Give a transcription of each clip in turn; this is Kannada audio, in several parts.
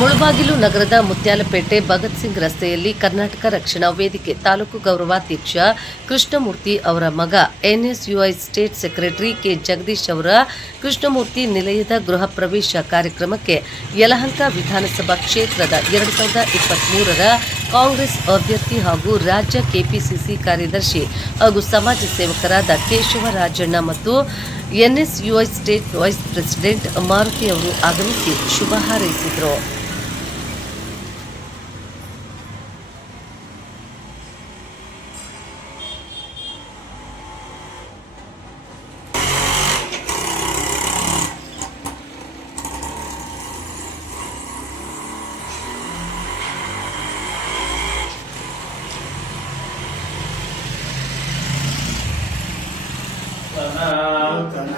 ಮುಳಬಾಗಿಲು ನಗರದ ಮುತ್ಯಾಲಪೇಟೆ ಭಗತ್ ಸಿಂಗ್ ರಸ್ತೆಯಲ್ಲಿ ಕರ್ನಾಟಕ ರಕ್ಷಣಾ ವೇದಿಕೆ ತಾಲೂಕು ಗೌರವಾಧ್ಯಕ್ಷ ಕೃಷ್ಣಮೂರ್ತಿ ಅವರ ಮಗ NSUI state secretary K Jagadish ಅವರ ಕೃಷ್ಣಮೂರ್ತಿ ನಿಲಯದ ಗೃಹ ಪ್ರವೇಶ ಕಾರ್ಯಕ್ರಮಕ್ಕೆ ಯಲಹಂಕ ವಿಧಾನಸಭಾ ಕ್ಷೇತ್ರದ 2023ರ ಕಾಂಗ್ರೆಸ್ ಅಭ್ಯರ್ಥಿ ಹಾಗೂ ರಾಜ್ಯ ಕೆಪಿಸಿಸಿ ಕಾರ್ಯದರ್ಶಿ ಹಾಗೂ ಸಮಾಜ ಸೇವಕರಾದ ಕೇಶವರಾಜಣ್ಣ ಮತ್ತು NSUI state vice president Maruti ಅವರು ಆಗಮಿಸಿ ಶುಭ ಹಾರೈಸಿದರು.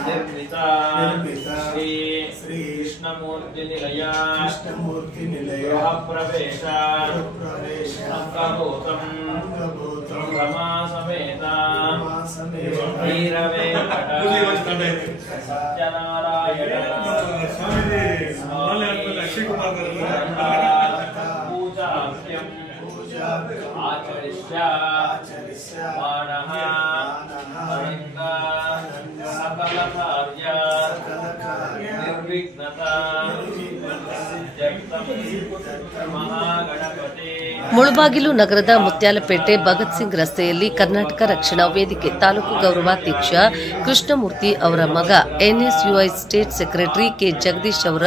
निर्मिता श्री कृष्णमूर्ति निलय गृह प्रवेश अंगभूतम रमा समेत वीरवेंकट सत्यनारायण पूजाभ्यम आचरिष्य मानः सकल कार्य निर्विघ्नता महागणपति. ಮುಳಬಾಗಿಲು ನಗರದ ಮುತ್ಯಾಲಪೇಟೆ ಭಗತ್ ಸಿಂಗ್ ರಸ್ತೆಯಲ್ಲಿ ಕರ್ನಾಟಕ ರಕ್ಷಣಾ ವೇದಿಕೆ ತಾಲೂಕು ಗೌರವಾಧ್ಯಕ್ಷ ಕೃಷ್ಣಮೂರ್ತಿ ಅವರ ಮಗ NSUI state secretary K Jagadish ಅವರ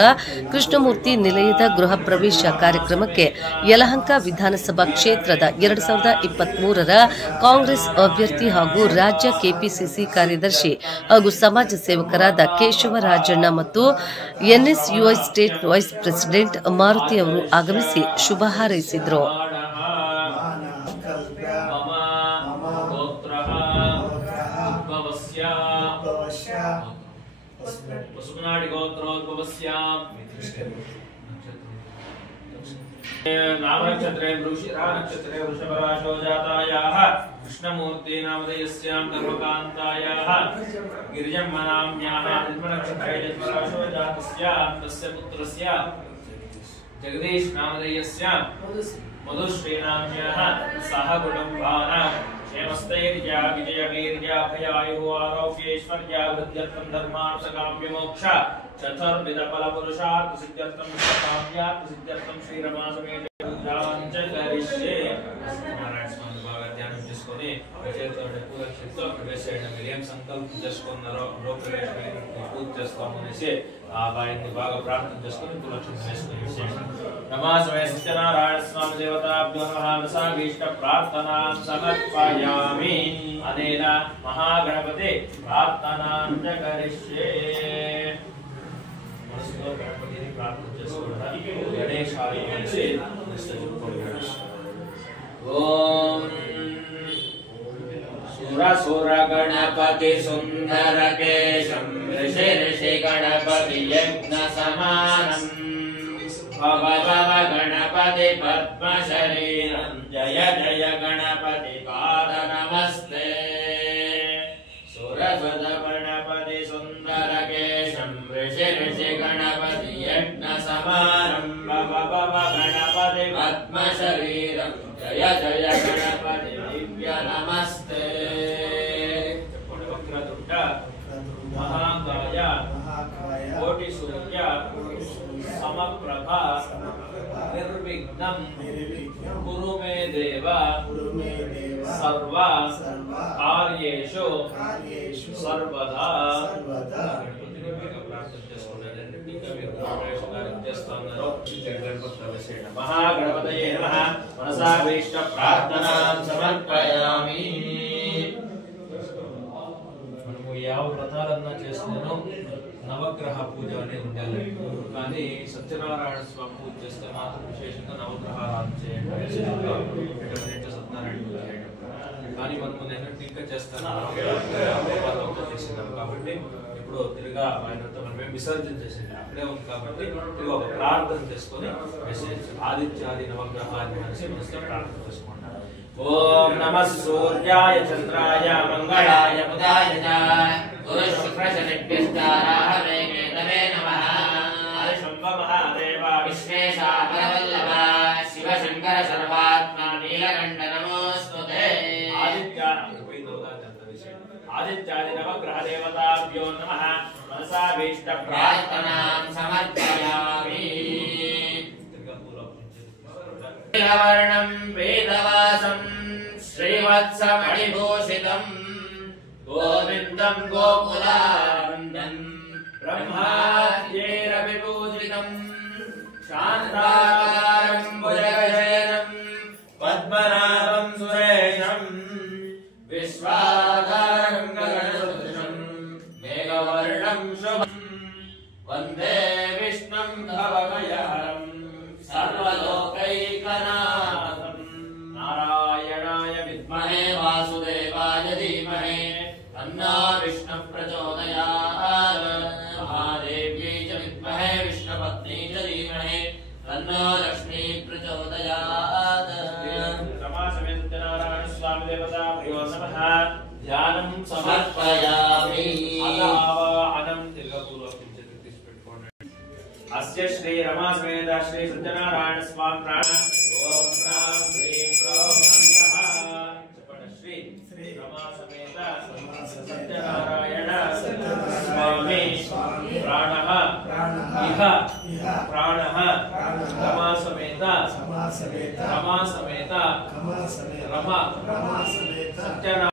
ಕೃಷ್ಣಮೂರ್ತಿ ನಿಲಯದ ಗೃಹ ಪ್ರವೇಶ ಕಾರ್ಯಕ್ರಮಕ್ಕೆ ಯಲಹಂಕ ವಿಧಾನಸಭಾ ಕ್ಷೇತ್ರದ 2023ರ ಕಾಂಗ್ರೆಸ್ ಅಭ್ಯರ್ಥಿ ಹಾಗೂ ರಾಜ್ಯ ಕೆಪಿಸಿಸಿ ಕಾರ್ಯದರ್ಶಿ ಹಾಗೂ ಸಮಾಜ ಸೇವಕರಾದ ಕೇಶವರಾಜಣ್ಣ ಮತ್ತು NSUI state vice president Maruti ಅವರು ಆಗಮಿಸಿ ಶುಭ ಹಾರೈಸಿದರು. नामनक्षत्रे वृषिरा नक्षत्रे वृषभराशो जातायाः कृष्णमूर्ति नामधेयस्यां कर्मकान्तायाः गिरिजम्मनाम्याः जन्मनक्षत्रे जन्मराशो जातस्यां तस्य पुत्रस्य जगदीश नामधेयस्यां मधुश्रीनाम्याः सह कुटुम्बानां क्षेमस्थैर्या विजयवीर्या भयायुः आरोग्यैश्वर्या वृद्ध्यर्थं धर्मार्थकाम्यमोक्ष चतुर्विध फलपुरुषार्थ सिद्ध्यर्थं काम्यार्थ सिद्ध्यर्थं श्रीरमासमेत पूजाञ्च करिष्ये. नारायण स्वामी बाबा ध्यान చేసుకొని చేతులతో పూజ చేస్తూ ప్రవేశించడం ఏం సంకల్పం చేసుకున్నారో లోపల పూజ చేస్తామనేసి ఆ బాయిని బాగా ప్రార్థన చేసుకొని తులక్షణ చేసుకొని నమస్తే సత్యనారాయణ స్వామి దేవతాభ్యో నమః నసాభీష్ట ప్రార్థనాం సమర్పయామి అనేన మహాగణపతి ప్రార్థనాం చ కరిష్యే. మనసులో గణపతిని ప్రార్థన చేసుకోవడానికి గణేశాయ నుంచి నిష్ఠ ఓం सुर गणपति सुंदर केशं ऋषि ऋषि गणपति यज्ञ समानम् भव भव गणपति पद्म शरीरं जय जय गणपति पाद नमस्ते. सुर गणपति सुंदर केशं ऋषि ऋषि गणपति यज्ञ समानम् भव भव गणपति पद्म शरीरं जय जय गणपति दिव्य नमस्ते. महाकाय कोटि सूर्य समप्रभा निर्विघ्नं कुरु मे देव सर्वा कार्येषु सर्वदा. महागणपतये नमः मनसाभीष्ट प्रार्थनां समर्पयामि. ಯಾವ ವ್ರತಾಲನ್ನ చేస్తున్నానో నవగ్రహ పూజ అనేది ఉండాలి. కానీ సత్యనారాయణ స్వామి పూజ చేస్తే మాత్రం విశేషంగా నవగ్రహాలు చేయండి. సత్యనారాయణ పూజ చేయడం కానీ మనం నిన్నటి ఇంకా చేస్తున్నాం చేసినాం కాబట్టి ఇప్పుడు తిరిగా ఆయనంతా మనమే విసర్జన చేసింది అక్కడే ఉంది కాబట్టి తిరిగి ఒక ప్రార్థన చేసుకొని ఆదిత్యాది నవగ్రహాన్ని మనసులో ప్రార్థన చేసుకుంటాం. ओम नमः सूर्याय चंद्राय मंगलाय बुधाय च गुरु शुक्र शनिभ्यश्च राहवे केतवे नमः. हरि शंभ महादेव विश्वेशाः नवग्रहदेवताभ्यो नमः मनसाभीष्टप्रार्थनां समर्पयामि वर्णं वेदवासं श्रीवत्समणिभूषितं गोविन्दं गोकुलानन्दं ब्रह्माद्यैरविपूजितं शान्ताकारं भुजगशयनं पद्मनाभं सुरेशं विश्वाधारं गगनसदृशं मेघवर्णं शुभं वन्दे विष्णुं भवभयहरं सर्वलोकैकनाथं नारायणाय विद्महे वासुदेवाय धीमहि तन्नो विष्णुः प्रचोदयात् महादेव्यै च विद्महे विष्णुपत्न्यै च धीमहि तन्नो लक्ष्मी प्रचोदयात् रमासमेत सत्यनारायण स्वामी देवताभ्यो नमः ध्यानं समर्पयामि आवाहनं दीर्घपूर्वकं अस्य श्री रमासमेत श्री सत्यनारायण स्वामी प्राण ओम प्राण ह्रीं प्रों नमः श्री रमासमेत सत्यनारायण स्वामी प्राणः इह प्राणः रमासमेत रमा सत्यनारायण